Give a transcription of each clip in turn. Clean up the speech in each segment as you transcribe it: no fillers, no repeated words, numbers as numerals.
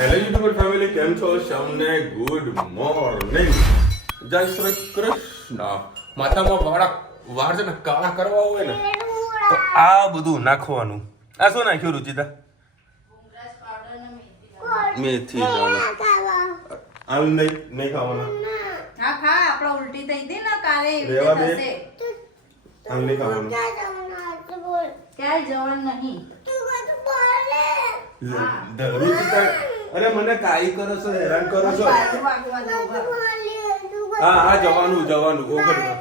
Hello YouTuber family, કેમ છો? સૌને ગુડ મોર્નિંગ. જય શ્રી કૃષ્ણ. માથામાં વાળ છે ને કાળા કરવા હોય ને તો આ બધું નાખવાનું. આ શું નાખ્યું રુચિતા? મેથી આલ નહીં ખાવાના. હા ખા, આપડે ઉલટી થઈ હતી ને કાલે એવી રેવા દે. થશે. આલ નહીં ખાવાનું. ક્યાંય જવાનું નહીં. રુચિતા, અરે મને કાઈ કરો છો, હેરાન કરો છો. બાજુ વાગવા દો. હા જવાનું ઓગળવા.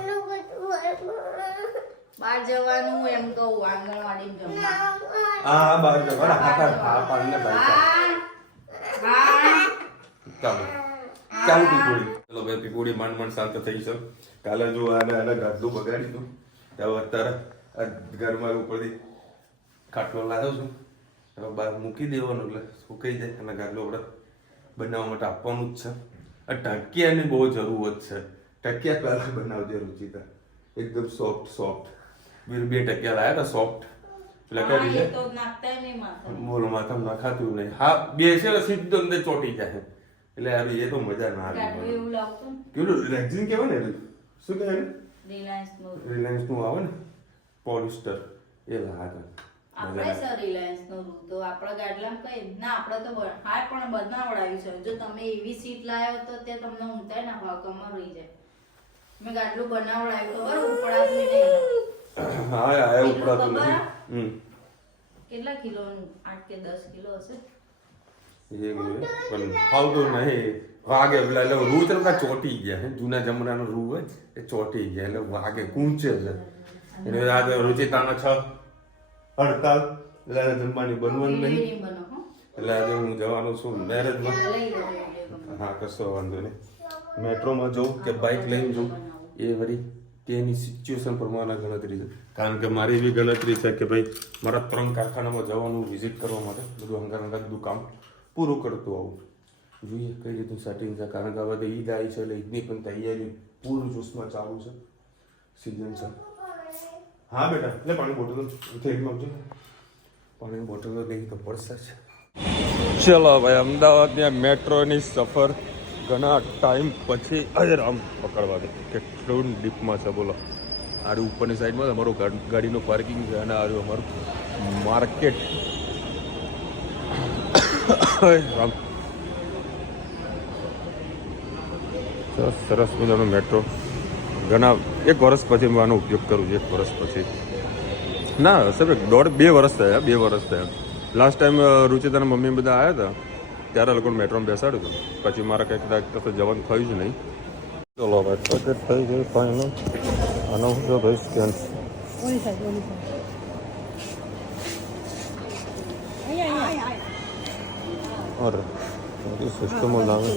બહાર જવાનું એમ કહું, આંગણવાડી જમવા. હા બહાર જવાના. હા પાણીને બાઈક હા ચાલો પીપોડી. ચલો ભાઈ, પીપોડી માંડ શાંત થઈ છે. કાલે જો આને ગાદલું બગાડી હતું, ત્યાં અત્યારે આ ઘરમાં ઉપરથી ખાટલો લાવ્યો છું. હવે બહાર મૂકી દેવાનું એટલે સુકાઈ જાય. અને ગાદલું આપણે બનાવવા માટે આપવાનું જ છે. આ ટકિયાની બહુ જરૂરત છે. ટકિયા પહેલા બનાવજે રુચિતા, એકદમ સોફ્ટ. બે ટકિયા લાવ્યા હતા સોફ્ટ. લગાડી એ છે તો નાખતાય નહીં માથા. બોલો માથામાં નખાતું નહીં. હા બે છે ને સીધો અંદર ચોટી જાય. એટલે યાર એ તો મજા ના ગાડું આવે. એવું લાવતું કેવું રેક્ઝિન કહેવાય ને, શું કહેવાય? રિલાયન્સ નું. રિલાયન્સ નું આવે ને પોલિસ્ટર, એ લાગે. આપણે સર રિલાયન્સ નું રૂ તો આપણા ગાડલામાં કઈ ના, આપણે તો હા પણ બનાવડાવી છે. જો તમે એવી સીટ લાવ્યો તો તે તમને ઊંઘાય ના ભાવ કમર રહી જાય. મેં ગાડલું બનાવડાવ્યું ખબર ઉપડાતું નહીં. હા આ ઉપડાતું ખબર? નથી. કેટલા કિલોનું? 8 કે 10 કિલો હશે. એ પણ ફાવતું નહીં. વાગે પેલા એટલે રૂ તો ચોટી ગયા છે. જૂના જમાનાનો રૂ હોય એ ચોટી ગયા એટલે વાગે કૂંચે છે. એટલે આજે રુચિતાનો 6 હડતાલ એટલે આજે જમવાની બનવાનું નહીં. નહીં બનો હો. એટલે આજે હું જવાનો છું મેરેજમાં. લઈ લો. હા કશો વાંધો નહીં. મેટ્રોમાં જવું કે બાઇક લઈને જવું એ વળી તેની સિચ્યુએશન પ્રમાણે ગણતરી છે. કારણ કે મારી એવી ગણતરી છે કે ભાઈ મારા 3 કારખાનામાં જવાનું વિઝિટ કરવા માટે બધું અંગાર બધું કામ પૂરું કરતું આવું. જોઈએ કઈ રીતનું સેટિંગ છે. કારણ કે હવે તો ઈદ આવી છે એટલે ઈદની પણ તૈયારી પૂરું જોશમાં ચાલુ છે. સિઝન છે. હા બેટા, એટલે પાણી બોટલ થેલીમાં આવજો. પાણીની બોટલ લઈ તો પડશે જ. ચલો ભાઈ, અમદાવાદની મેટ્રોની સફર ઘણા ટાઈમ પછી અરે રામ પકડવા દે. કેટલું ડીપમાં છે બોલો. આડી ઉપરની સાઈડમાં અમારું ગાડીનું પાર્કિંગ છે અને આર્યું અમારું માર્કેટ. રામ સરસ મજાનું મેટ્રો. ઘણા 1 વર્ષ પછી હું આનો ઉપયોગ કરું છું. 1 વર્ષ પછી ના સાહેબ 2 વર્ષ થયા. 2 વર્ષ થયા. લાસ્ટ ટાઈમ રુચિતાના મમ્મી બધા આવ્યા હતા ત્યારે લોકોને મેટ્રોમાં બેસાડ્યું હતું. પછી મારા કંઈક કશે જવાનું થયું જ નહીં. ચલો ભાઈ, ટિકિટ થઈ ગઈ ફાઇનલ. આનો શું છે ભાઈ સ્કેન? અરે સિસ્ટમ જ આવે.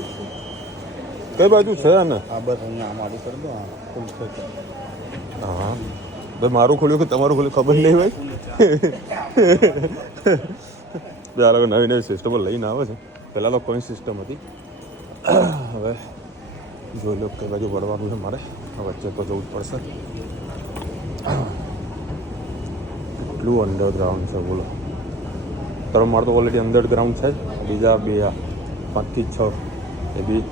કઈ બાજુ છે ને? આ બસ અહીંયા અમારી કરી દો. હા ભાઈ, મારું ખોલ્યું કે તમારું ખોલ્યું ખબર નહીં ભાઈ. આ લોકો નવી સિસ્ટમો લઈને આવે છે. પહેલાં તો કોઈ સિસ્ટમ હતી. હવે જોઈ લો કઈ બાજુ વળવાનું છે મારે. વચ્ચે તો જવું જ પડશે. એટલું અંડરગ્રાઉન્ડ છે બોલો. 3 માળ તો ઓલરેડી અંડરગ્રાઉન્ડ છે. બીજા 2 5 થી 6 એ બી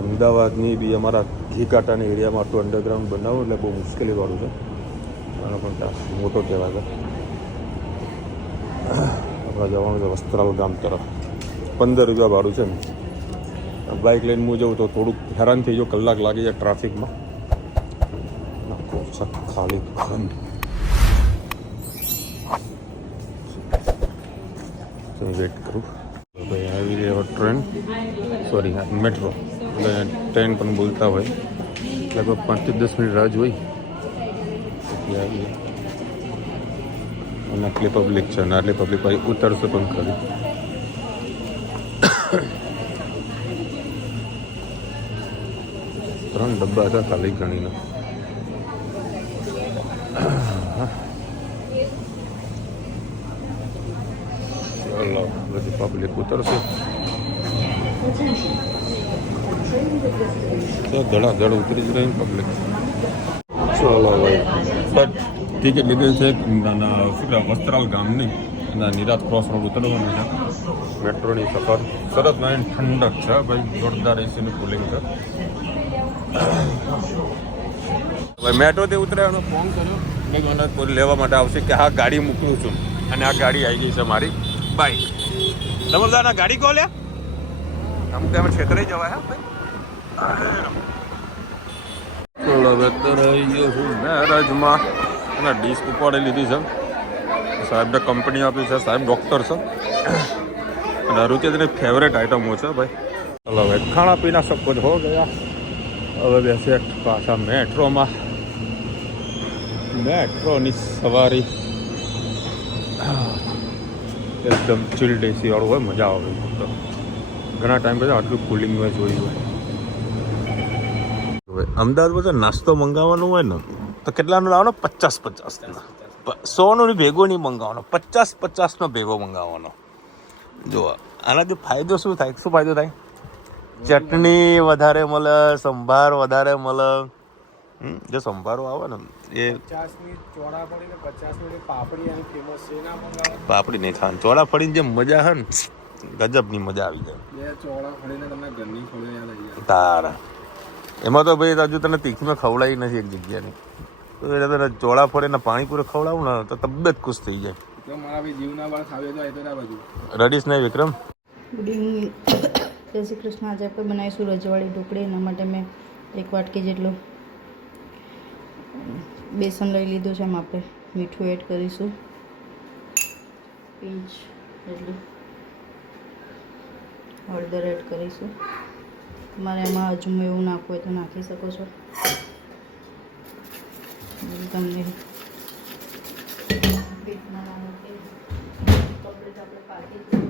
અમદાવાદની બી અમારા ઘીકાંટાની એરિયામાં આટલું અંડરગ્રાઉન્ડ બનાવવું એટલે બહુ મુશ્કેલીવાળું છે. આનો પણ મોટો કહેવાય છે. આપણે જવાનું છે વસ્ત્રાલ ગામ તરફ. 15 રૂપિયા ભાડું છે ને. બાઇક લઈને હું જઉં તો થોડુંક હેરાન થઈ જાઉં. કલાક લાગી જાય ટ્રાફિકમાં. નાખો ખાલી ખંડ. વેઇટ કરું ભાઈ. આવી રહ્યો ટ્રેન, સોરી મેટ્રો. એટલે ટ્રેન પણ બોલતા હોય લગભગ 5 થી 10 મિનિટ રાહ જોઈ પછી આવી. અને આટલી પબ્લિક છે અને આટલી પબ્લિક પછી ઉતરશે પણ ખરી. ત્રણ ડબ્બા હતા ખાલી ગણીને. ચલો બધી પબ્લિક ઉતરશે. ધડાધડ ઉતરી જ રહી પબ્લિક. ચલો ભાઈ, ટિકિટ લીધેલ છે શું કહેવાય વસ્ત્રાલ ગામની અને નિરાત ક્રોસ રોડ ઉતરવાનું છે. મેટ્રોની સફર સરસ નહીં ઠંડક છે ભાઈ, જોરદાર એસીનું કુલિંગ છે. ભાઈ મેટ્રોથી ઉતર્યા અને ફોન કર્યો કે મને કોઈ લેવા માટે આવશે કે હા ગાડી મોકલું છું, અને આ ગાડી આવી ગઈ છે મારી બાઈક. સમજદાર આ ગાડી કોલ આમ કે અમે છેતરાઈ જવાય હા ભાઈ. હવે તો રહી ગયો છું મેરેજમાં અને ડિસ્ક ઉપાડી લીધી છે. સાહેબને કંપની આપી છે, સાહેબ ડૉક્ટર છે અને રુચિની ફેવરેટ આઈટમો છે ભાઈ. ચલો હવે ખાણા પીના સબ કુછ હો ગયા. હવે બેસે પાછા મેટ્રોમાં. મેટ્રોની સવારી એકદમ ચિલ્ડ એસી વાળું હોય, મજા આવે. તો ઘણા ટાઈમ પછી આટલું કુલિંગ મેં જોયું હોય. અમદાવાદમાં જો નાસ્તો મંગાવવાનો હોય ને તો કેટલાનો લાવવાનો? 50-50. 100નો ભેગો નહીં મંગાવવાનો, 50-50નો ભેગો મંગાવવાનો. જો આનાથી ફાયદો શું થાય? શું ફાયદો થાય? ચટણી વધારે મળે, સંભાર વધારે મળે. જો સંભારો આવે ને એ 50ની ચોળાફળી ને 50ની પાપડી અને ફેમસ છે ના મંગાવો. પાપડી નહીં ખાવાની, ચોળાફળીની જે મજા છે ને ગજબની મજા આવી જાય. બે ચોળાફળીને તમને ઘરની ફળીઓ યાદ આવી જાય. તારા એમાં તો ભાઈ હજુ તને તીખીમાં ખવડાવી નથી એક જગ્યાની, તો એટલે તને ચોળાફળીને પાણીપુરી ખવડાવું ને તો તબિયત ખુશ થઈ જાય. તો મારા ભાઈ જીવના બાર ખાવ્યો તો આ બાજુ રડીશ નહીં વિક્રમ? ગુડ ઇવનિંગ, જય શ્રી કૃષ્ણ. આજે આપણે બનાવીશું રજવાળી ઢોકળી. એના માટે મેં 1 વાટકી જેટલું બેસન લઈ લીધું છે. એમાં આપણે મીઠું એડ કરીશું, પિંચ જેટલું હળદર એડ કરીશું. તમારે એમાં અજમો એવું નાખવું હોય તો નાખી શકો છો. તમને પીઠમાં ના મૂકે કમ્પ્લીટ આપણે પાકી દીધું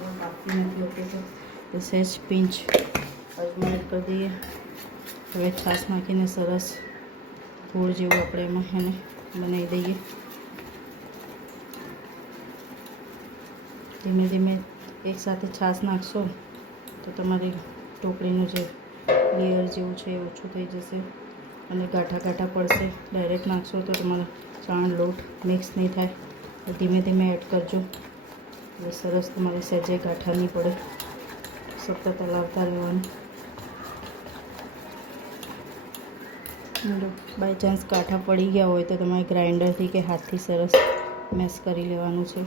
હોય બાફી નથી ઓકે તો સહેજ પિંચ અજમો એડ કરી દઈએ. હવે છાશ નાખીને સરસ ગોળ જેવું આપણે એમાં એને બનાવી દઈએ. ધીમે ધીમે એકસાથે છાશ નાખશો તો તમારી ઢોકળીનું જે લેયર જેવું છે એ ઓછું થઈ જશે અને ગાંઠા ગાંઠા પડશે. ડાયરેક્ટ નાખશો તો તમારે ચણા લોટ મિક્સ નહીં થાય. ધીમે ધીમે એડ કરજો એટલે સરસ તમારે સહેજે ગાંઠા નહીં પડે. સતત હલાવતા રહેવાનું. બાય ચાન્સ કાંઠા પડી ગયા હોય તો તમારે ગ્રાઇન્ડરથી કે હાથથી સરસ મેશ કરી લેવાનું છે.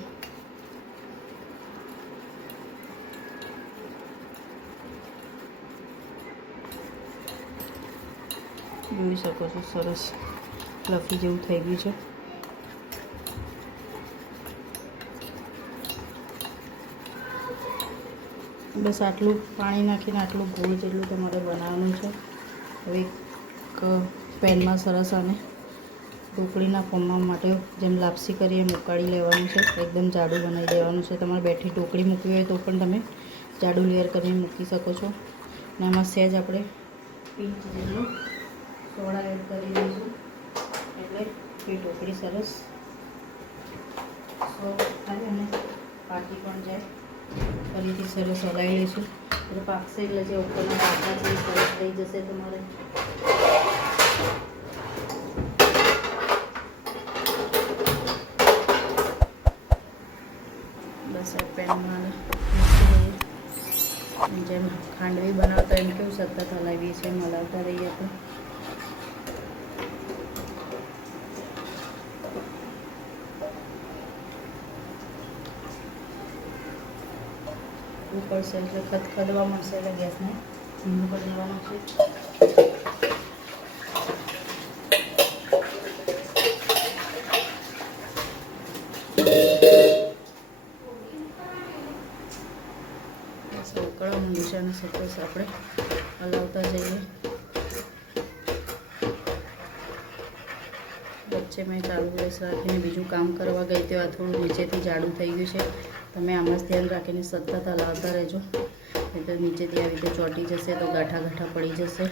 જોઈ શકો છો સરસ ફ્લફી જેવું થઈ ગયું છે. બસ આટલું પાણી નાખીને આટલું ગોળ જેટલું તમારે બનાવવાનું છે. હવે એક પેનમાં સરસ આને ઢોકળીના ફોર્મમાં માટે જેમ લાપસી કરીએ એમ ઉકાળી લેવાનું છે. એકદમ જાડું બનાવી દેવાનું છે. તમારે બેઠી ઢોકળી મૂકવી હોય તો પણ તમે જાડું લેયર કરીને મૂકી શકો છો. અને આમાં સહેજ આપણે પિંચ જેટલું સોડા એડ કરી દઈશું એટલે એ ઢોકળી સરસ સોફ્ટ થાય અને પાકી પણ જાય. ફરીથી સરસ હલાવી લઈશું એટલે પાકશે એટલે જે ઉપરના પાકા છે એ સરસ થઈ જશે તમારે. બસ આ પેનમાં જેમ ખાંડવી બનાવતા એમ કેવું સતત હલાવીએ છીએ એમ હલાવતા રહીએ આપણે. પડશે એટલે ખદખદવા મળશે એટલે ગેસને ધીમું કરી દેવાનું છે. ઉકળવા માંડ્યું છે અને સતત આપણે હલાવતા જઈએ. વચ્ચે મેં ચાલુ ગેસ રાખીને બીજું કામ કરવા ગઈ તો આ થોડું નીચેથી જાડું થઈ ગયું છે. તમે આમાં જ ધ્યાન રાખીને સતત હલાવતા રહેજો નહીં તો નીચેથી આવી રીતે ચોંટી જશે તો ગાંઠા ગાંઠા પડી જશે.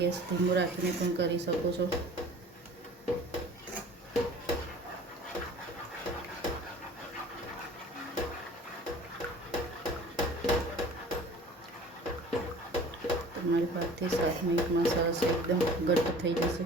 ગેસ ધીમું રાખીને પણ કરી શકો છો. તમારી 5 થી 7 મિનિટમાં સરસ એકદમ ઘટ્ટ થઈ જશે.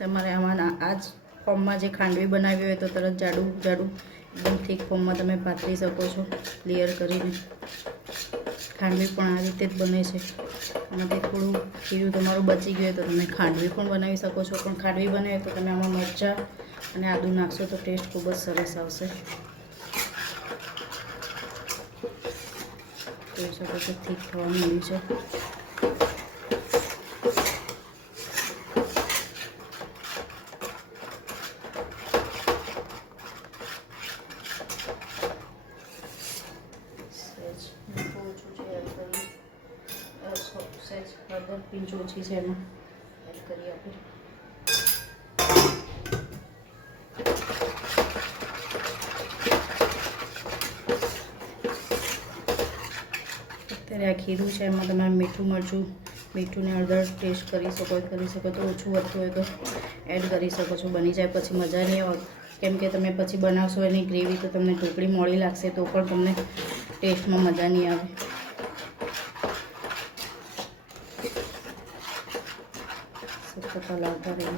તમારે આમાં આ જ ફોર્મમાં જે ખાંડવી બનાવી હોય તો તરત જાડું જાડું એકદમ થીક ફોર્મમાં તમે પાથરી શકો છો લેયર કરીને. ખાંડવી પણ આ રીતે જ બને છે. આમાંથી થોડું ખીરું તમારું બચી ગયું તો તમે ખાંડવી પણ બનાવી શકો છો. પણ ખાંડવી બને તો તમે આમાં મરચાં અને આદું નાખશો તો ટેસ્ટ ખૂબ જ સરસ આવશે. જોઈ શકો છો થીક થવા મળ્યું છે. હળદર પિંચ ઓછી છે એમાં એડ કરીએ આપણે. અત્યારે આ ખીરું છે એમાં તમારે મીઠું મરચું મીઠું ને હળદર ટેસ્ટ કરી શકો તો ઓછું વધતું હોય તો એડ કરી શકો છો. બની જાય પછી મજા નહીં આવે કેમ કે તમે પછી બનાવશો એની ગ્રેવી તો તમને ઢોકળી મોડી લાગશે તો પણ તમને ટેસ્ટમાં મજા નહીં આવે. સતત હલાવતા રહીએ.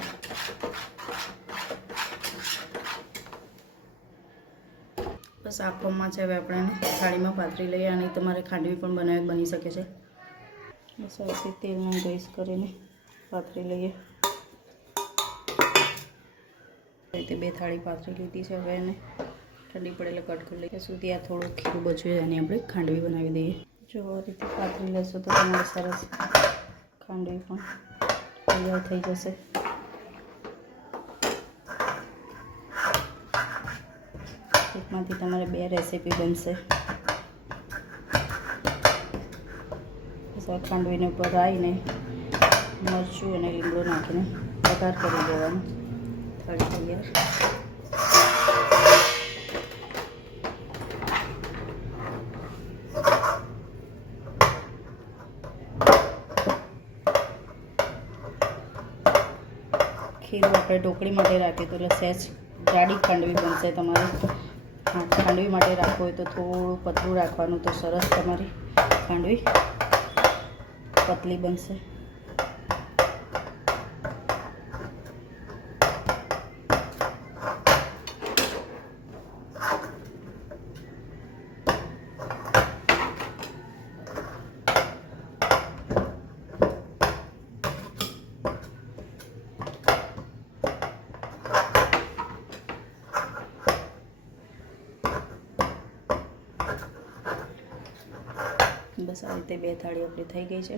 બસ આ ફોર્મમાં છે. હવે આપણે થાળીમાં પાથરી લઈએ અને તમારે ખાંડવી પણ બની શકે છે. બસ હવે તેલમાં ગ્રીસ કરીને પાથરી લઈએ. રીતે 2 થાળી પાથરી લીધી છે. હવે એને ઠંડી પડે એટલે કટ કરી લઈએ. ત્યાં સુધી આ થોડું ખીરું બચ્યું છે એની આપણે ખાંડવી બનાવી દઈએ. જો આ રીતે પાથરી લેશો તો તમારે સરસ ખાંડવી પણ તૈયાર થઈ જશે. એકમાંથી તમારે 2 રેસીપી બનશે. ખાંડવીને ઉપર રાઈને મરચું અને લીમડો નાખીને વઘાર કરી દેવાનો. થાળી તૈયાર. ખીરું આપણે ઢોકળી માટે રાખીએ તો એટલે સહેજ જાડી ખાંડવી બનશે. તમારે ખાંડવી માટે રાખવું હોય તો થોડું પતલું રાખવાનું તો સરસ તમારી ખાંડવી પતલી બનશે. બસ આ રીતે 2 થાળી આપણી થઈ ગઈ છે.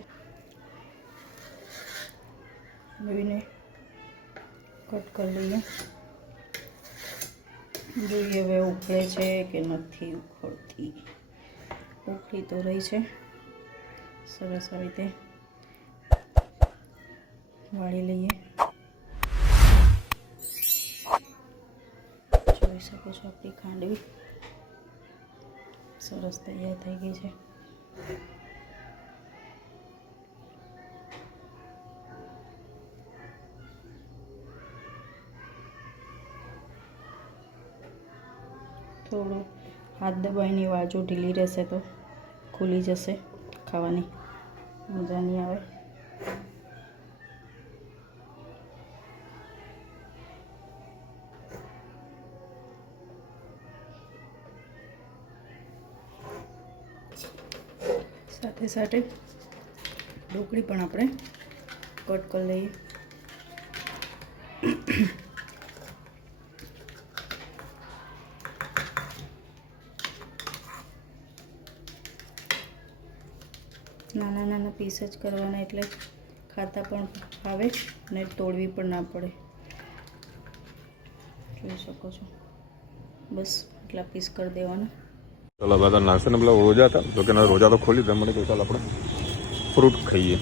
હવે કટ કરી લઈએ. જોઈએ હવે ઉકળે છે કે નથી ઉકળતી. ઉકળી તો રહી છે. સરસ આ રીતે વાળી લઈએ. જોઈ શકો છો આપણી ખાંડવી સરસ તૈયાર થઈ ગઈ છે. થોડું હાથ દબાવીને બાજુ ઢીલી રહેશે તો ખુલી જશે. ખાવાની મજા નહીં આવે. સાથે સાથે ઢોકળી પણ આપણે કટ કરી લઈએ. નાના નાના પીસ જ કરવાના એટલે ખાતા પણ આવે અને તોડવી પણ ના પડે. જોઈ શકો છો બસ એટલા પીસ કરી દેવાના. चलो बाद नाश्ते ने बोला रोजा था जो कि रोजा तो खोली दे मैंने कही चाल अपने फ्रूट खाइए.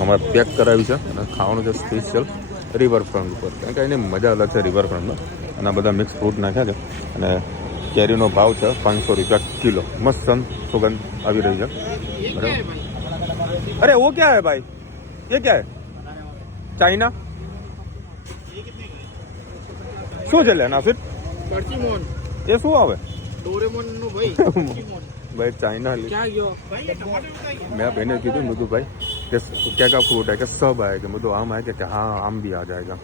हमारे पैक करावी છે અને ખાવાનું છે સ્પેશિયલ રિવરફ્રન્ટ ઉપર. કારણ કે એની મજા અલગ છે રિવરફ્રન્ટમાં. અને બધા મિક્સ ફ્રૂટ નાખ્યા છે અને કેરીનો ભાવ છે 500 રૂપિયા કિલો. મસ્ત સુગંધ આવી રહી છે. अरे वो क्या है भाई, ये क्या है? चाइना શું છે લેના ફિર? પરચીમોન એ શું આવે? ડોરેમોન નું ભાઈ भाई चाइना क्या गयो मैं बहने कीधु मधु भाई कि क्या क्या फ्रूट है कि सब आएगा. मधु आम है कि हाँ आम भी आ जाएगा.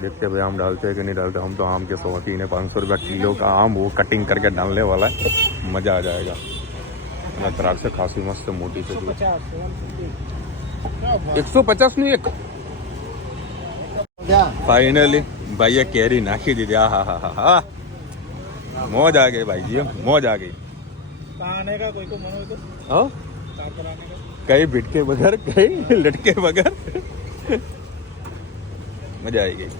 देखते भाई आम डालते हैं कि नहीं डालते। हम तो आम के 100 ने 500 रुपया किलो का आम वो कटिंग करके डालने वाला है, मज़ा आ जाएगा। અને દ્રાક્ષ ખાસી મસ્ત મોટી છે। 150 એક ફાઇનલી ભાઈએ કેરી નાખી દીધી। હા હા હા હા, મોજ આ ગઈ ભાઈજી, મોજ આ ગઈ। हाँ कई भिटके बगैर कई लटके बगैर मजा आई गई।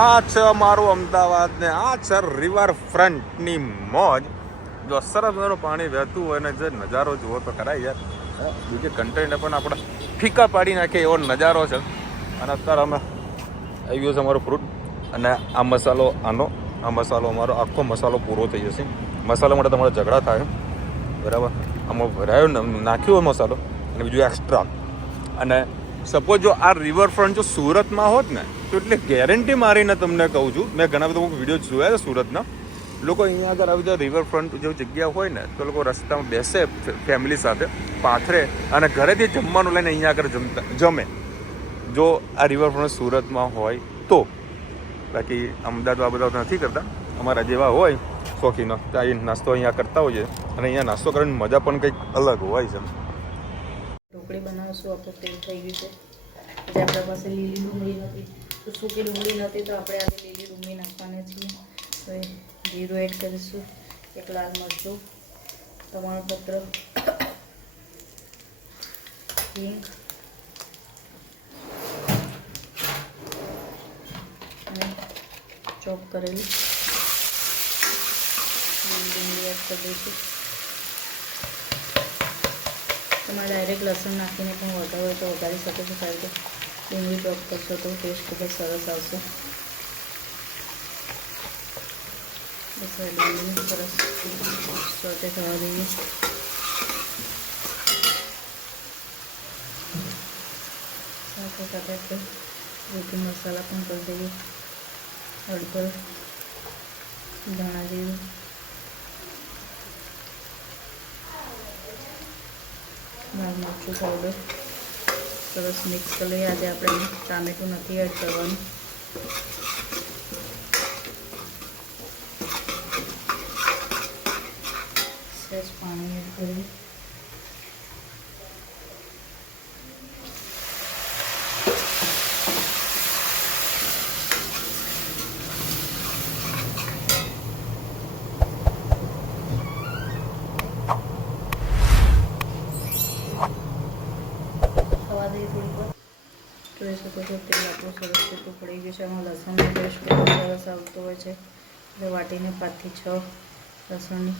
આ છે અમારું અમદાવાદ ને આ છે રિવરફ્રન્ટની મોજ। જો સરસ મજાનું પાણી વહેતું હોય ને જે નજારો જુઓ તો કરાય યાર, બીજે કન્ટેન્ટ પણ આપણે ફીકા પાડી નાખે એવો નજારો છે। અને અત્યારે અમે આવી ગયો છે અમારો ફ્રૂટ અને આ મસાલો આનો, આ મસાલો અમારો આખો મસાલો પૂરો થઈ જશે। મસાલા માટે તમારે ઝઘડા થાય બરાબર, આમાં ભરાયો નાખ્યો હોય મસાલો અને બીજું એક્સ્ટ્રા। અને સપોઝ જો આ રિવરફ્રન્ટ જો સુરતમાં હોત ને તો એટલે ગેરંટી મારીને તમને કહું છું, મેં ઘણા બધા વિડીયો જોયા છે સુરતના, લોકો અહીંયા આગળ આવી રીતે રિવરફ્રન્ટ જો જગ્યા હોય ને તો લોકો રસ્તામાં બેસે ફેમિલી સાથે પાથરે અને ઘરેથી જમવાનું લઈને અહીંયા આગળ જમે, જો આ રિવરફ્રન્ટ સુરતમાં હોય તો। બાકી અમદાવાદ આ બધા નથી કરતા, અમારા જેવા હોય શોખીનો તો આ નાસ્તો અહીંયા કરતા હોઈએ અને અહીંયા નાસ્તો કરવાની મજા પણ કંઈક અલગ હોય છે। ઢોકળી બનાવશું, આપણું તેલ થઈ ગયું છે। આજે આપણા પાસે લીલી ડુંગળી નથી તો સૂકી ડુંગળી નથી તો આપણે આજે લીલી ડુંગળી નાખવાના છીએ। તો જીરું એડ કરીશું, એક લાલ મરચું, તમાલપત્ર, હિંગ અને ચોપ કરેલી લીલી ડુંગળી એડ કરી દઈશું। તમારે ડાયરેક્ટ લસણ નાખીને પણ વઘાર હોય તો વઘારી શકો છો, સારી રીતે ડુંગળી ચોપ કરશો તો ટેસ્ટ ખૂબ જ સરસ આવશે। બસ હવે ડુંગળી સરસ સોતે થવા દઈએ। સાથે સાથે આપણે રોટી મસાલા પણ કરી દઈએ, હળદર, ધાણા જીરું, લાલ મરચું પાવડર સરસ મિક્સ કરી લઈએ। આજે આપણે ટામેટું નથી એડ કરવાનું, સહેજ પાણી એડ કરીએ। જોઈ શકો છો તેલ આપણું સરસ રીતે પડી ગયું છે। આમાં લસણનો ટેસ્ટ બહુ સરસ આવતો હોય છે એટલે વાટીને 5 થી 6 લસણની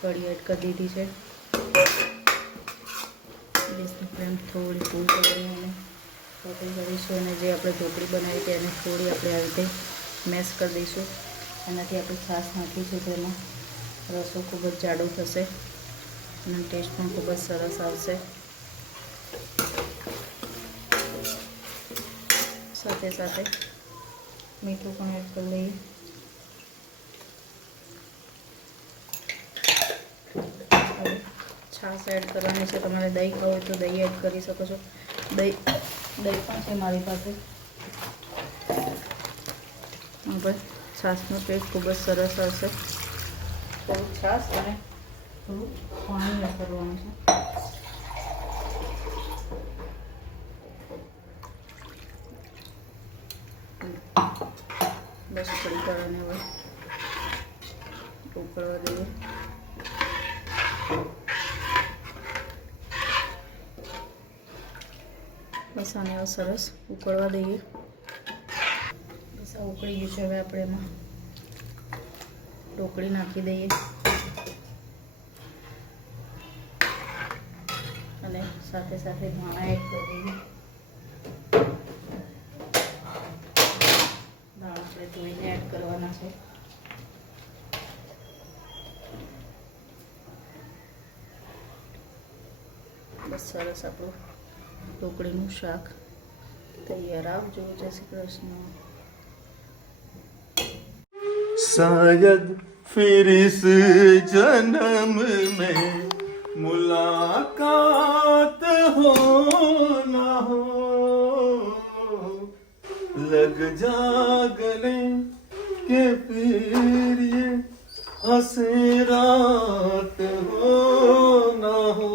કળી એડ કરી દીધી છે। ગેસની ફ્લેમ થોડી ફૂલ કરી અને સોતે કરીશું અને જે આપણે ઢોકળી બનાવી હતી એને થોડી આપણે આવી રીતે મેશ કરી દઈશું। એનાથી આપણે છાશ નાખી છે તેમાં રસો ખૂબ જ જાડો થશે અને ટેસ્ટ પણ ખૂબ જ સરસ આવશે। સાથે સાથે મીઠું પણ એડ કરી લઈએ। હવે છાશ એડ કરવાની છે, તમારે દહીં ખાવું હોય તો દહીં એડ કરી શકો છો। દહીં પણ છે મારી પાસે। હવે છાશનો ટેસ્ટ ખૂબ જ સરસ આવશે। થોડું છાશ અને થોડું પાણી એડ કરવાનું છે। બસ થોડી કરવાને હવે ઉકળવા દઈએ। બસ આને હવે સરસ ઉકળવા દઈએ। બસ આ ઉકળી ગયું છે, હવે આપણે એમાં ઢોકળી નાખી દઈએ અને સાથે સાથે ધાણા એડ કરી દઈએ। આપણે ધોઈને એડ કરવાના છે। બસ સરસ આપણું ઢોકળીનું શાક તૈયાર। આવજો, જય શ્રી કૃષ્ણ। शायद फिर इस जन्म में मुलाकात हो ना हो, जग जागले के फिर ये हंसे रात हो ना हो.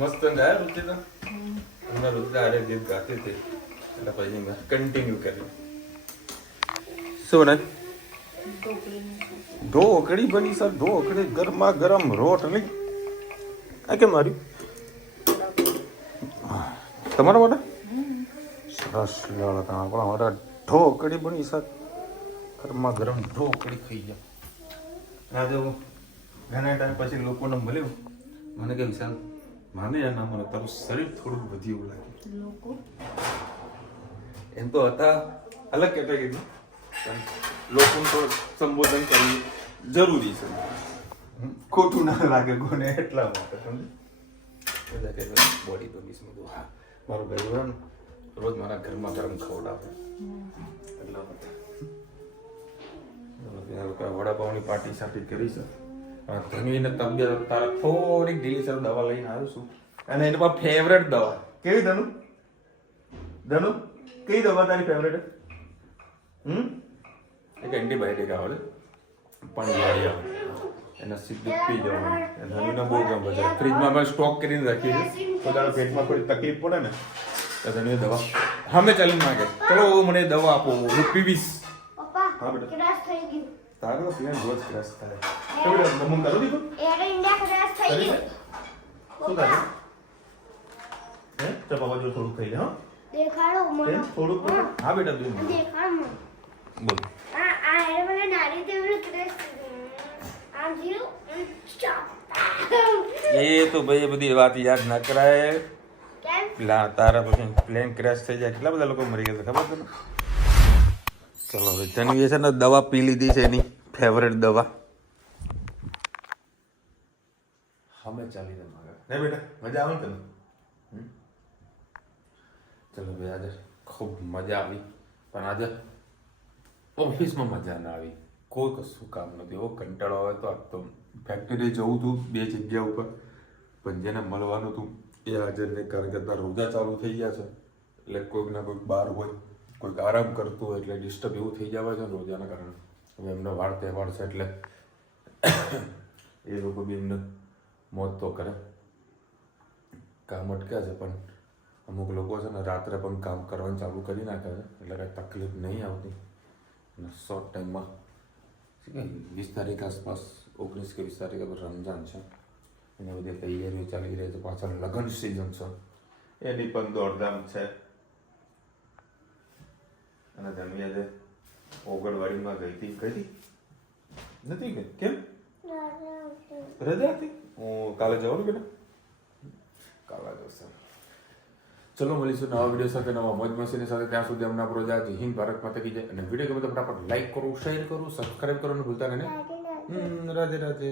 मस्त गाया ऋतिका. हमरा ऋतिका अरे गीत गाते थे એટલે પછી મેં કન્ટિન્યુ કર્યું. શું ને ઢોકળી બની સર, ઢોકળી ગરમા ગરમ રોટલી. આ કેમ માર્યું તમારા માટે? સરસ લાલ આપણા મારા ઢોકળી બની સર, ગરમા ગરમ ઢોકળી ખાઈ ગયા. આજે હું ઘણા ટાઈમ પછી લોકોને મળ્યું, મને કે વિશાલ માને યાર ના મને તારું શરીર થોડુંક વધી એવું લાગે. લોકો એમ તો હતા અલગ કેટેગરી, પણ લોકોને તો સંબોધન કરવું જરૂરી છે, ખોટું ના લાગે કોને એટલા માટે. બધા કે બોડી તો મિસ બધું. હા, મારું ભાઈ હોય ને રોજ મારા ઘરમાં ગરમ ખવડાવે એટલા માટે. વડાપાવની પાર્ટી સાટી કરી છે. ધનવીને તબિયત તારા થોડીક ઢીલી છે, દવા લઈને આવ્યો છું. અને એની પાસે ફેવરેટ દવા કેવી? ધનુ ધનુ કઈ દવા તારી ફેવરેટ? એક એન્ટીબાયોટિક આવે પાણી વાળી આવે, એને સીધું પી જવાનું. ધનુને બહુ ગમે છે. ફ્રીજમાં અમે સ્ટોક કરીને રાખીએ છીએ, તો તારા પેટમાં કોઈ તકલીફ પડે ને તો ધનુએ દવા સામે ચાલીને માંગે, ચલો મને દવા આપો, હું પીવીશ. હા બેટા, ક્રાશ થઈ ગયું. તારો પ્લેન રોજ ક્રેશ થાય. તો બેટા નમૂન કરો દીકરો. એર ઇન્ડિયા ક્રાશ થઈ ગયું. શું થાય? હે ચપાવા જો થોડું ખાઈ લે. હા દેખાડો મને. થોડુંક હા બેટા દૂધ દેખાડ મને. બોલ. આ એર મને નારી દેવનું ક્રાશ થઈ ગયું. આમ જીરું સ્ટોપ. એ તો ભાઈ બધી વાત યાદ ના કરાય. કેમ? પેલા તારા પછી પ્લેન ક્રેશ થઈ જાય, કેટલા બધા લોકો મરી ગયા ખબર તને? ચલો હવે ધનવીએ છે ને દવા પી લીધી છે, એની ફેવરેટ દવા. અમે ચાલી રહ્યા ને બેટા, મજા આવે ને તને? ચલો ભાઈ, આજે ખૂબ મજા આવી, પણ આજે ઓફિસમાં મજા ના આવી. કોઈ કશું કામ નથી, એવો કંટાળો આવે. તો આજ તો ફેક્ટરી જવું હતું 2 જગ્યા ઉપર, પણ જેને મળવાનું હતું એ હાજર નહીં, કારણ કે અત્યારે રોજા ચાલુ થઈ ગયા છે. એટલે કોઈક ના કોઈક બહાર હોય, કોઈક આરામ કરતું હોય, એટલે ડિસ્ટર્બ એવું થઈ જવાય છે ને રોજાના કારણે. હવે એમનો વાર તહેવાર છે એટલે એ લોકો બી એમને મોજ તો કરે, કામ અટક્યા છે. પણ અમુક લોકો છે ને રાત્રે પણ કામ કરવાનું ચાલુ કરી નાખે છે, એટલે કાંઈ તકલીફ નહીં આવતી. અને શોર્ટ ટાઈમમાં 20 તારીખ આસપાસ 19 કે 20 તારીખે રમજાન છે, એને બધી તૈયારીઓ ચાલી રહી છે. પાછળ લગ્ન સિઝન છે, એની પણ દોડધામ છે. અને ધનવી આજે ઓગણવાડીમાં ગઈ હતી. કઈ નથી ગઈ? કેમ? રજા હતી? હું કાલે જવાનું બેટા, કાલે જશે. ચલો મળીશું નવા વિડીયો સાથે, નવા મોજ મસ્તીની સાથે. ત્યાં સુધી અમને આપણો જય હિન્દ, ભારત માતા કી જય. અને વિડીયો ગમે તો ફટાફટ લાઈક કરો, શેર કરો, સબસ્ક્રાઇબ કરવાનું ભૂલતા નહીં. રાધે રાધે.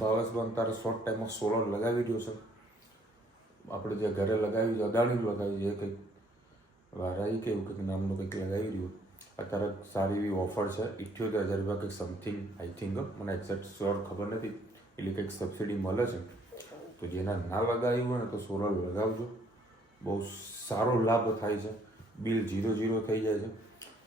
ભાવસ બંધ તારે શોર્ટ ટાઈમમાં સોલર લગાવી રહ્યો છે. આપણે જે ઘરે લગાવ્યું છે, અદાણી લગાવ્યું છે, કંઈક વારાઈ કે એવું કંઈક નામનું કંઈક લગાવી રહ્યું. અત્યારે સારી એવી ઓફર છે, 78,000 રૂપિયા કંઈક સમથિંગ, આઈ થિંક, મને એક્ઝેક્ટ શ્યોર ખબર નથી. એટલે કંઈક સબસિડી મળે છે. તો જેના ના લગાવ્યું હોય ને તો સોલર લગાવજો, બહુ સારો લાભ થાય છે. બિલ 0 થઈ જાય છે.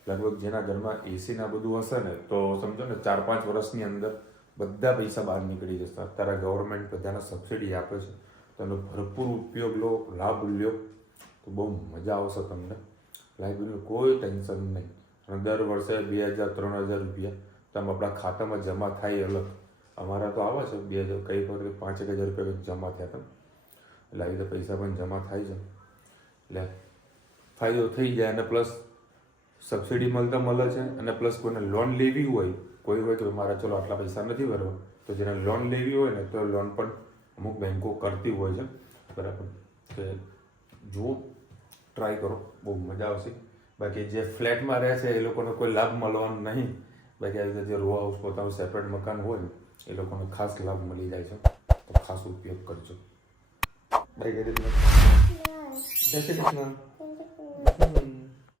લગભગ જેના ઘરમાં એસી ના બધું હશે ને તો સમજો ને 4-5 વર્ષની અંદર બધા પૈસા બહાર નીકળી જશે. અત્યારે ગવર્મેન્ટ બધાને સબસિડી આપે છે, તો એનો ભરપૂર ઉપયોગ લો, લાભ લ્યો, તો બહુ મજા આવશે તમને. લાઇબ્રેરીનું કોઈ ટેન્શન નહીં. અને દર વર્ષે 2,000-3,000 રૂપિયા તમે આપણા ખાતામાં જમા થાય. અલગ અમારા તો આવે છે 2,000, કઈ વખત 5,000 રૂપિયા જમા થયા હતા. એટલે આવી રીતે પૈસા પણ જમા થાય છે, એટલે ફાયદો થઈ જાય. અને પ્લસ સબસિડી મળે છે. અને પ્લસ કોઈને લોન લેવી હોય, કોઈ હોય કે મારા ચલો આટલા પૈસા નથી ભરવા, તો જેને લોન લેવી હોય ને તો લોન પણ અમુક બેન્કો કરતી હોય છે. બરાબર, કે જુઓ, ટ્રાય કરો, બહુ મજા આવશે. બાકી જે ફ્લેટમાં રહે છે એ લોકોને કોઈ લાભ મળવાનો નહીં. બાકી આવી રીતે જે રો હાઉસ પોતાનું સેપરેટ મકાન હોય ને એ લોકોને ખાસ લાભ મળી જાય છે, તો ખાસ ઉપયોગ કરજો. બાય. જય શ્રી કૃષ્ણ.